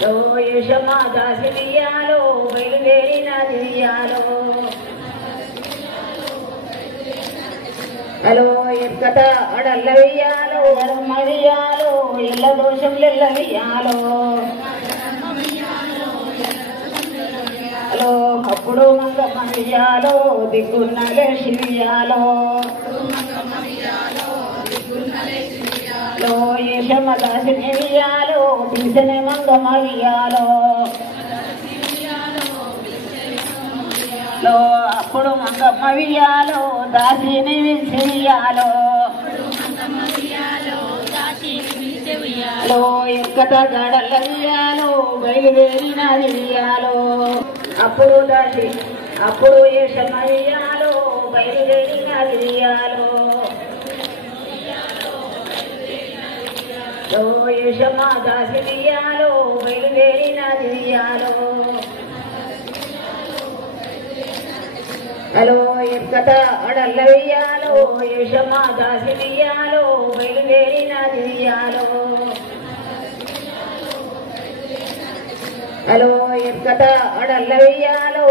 లో యశమ్మ దాసినియాలో బయలుదేరినది ఉయ్యాలో హలో ఎక్కత అడల్ల వెయ్యాలో మరియాలో ఎల్ల దోషంలెల్ల వెయ్యాలో హలో అప్పుడు మంగమ్మ వెయ్యాలో దిక్కున్నలే శివియాలో లో యశమ్మ దాసిని వెయ్యాలో పిలిచనే మంగమ్మ వెయ్యాలో లో అప్పుడు మంగమ్మ వెయ్యాలో దాసిని వెయ్యాలో లో ఎక్కత గడల్ల వెయ్యాలో బయలుదేరినది వెయ్యాలో అప్పుడు యశమ్మ వెయ్యాలో బయలుదేరినది వెయ్యాలో లో యశమ్మ దాసిని వెయ్యాలో బయలుదేరినది వెయ్యాలో హలో ఎక్కత అడల్ల వెయ్యాలో యశమ్మ దాసిని వెయ్యాలో బయలుదేరినది వెయ్యాలో హలో ఎక్కత అడల్ల వెయ్యాలో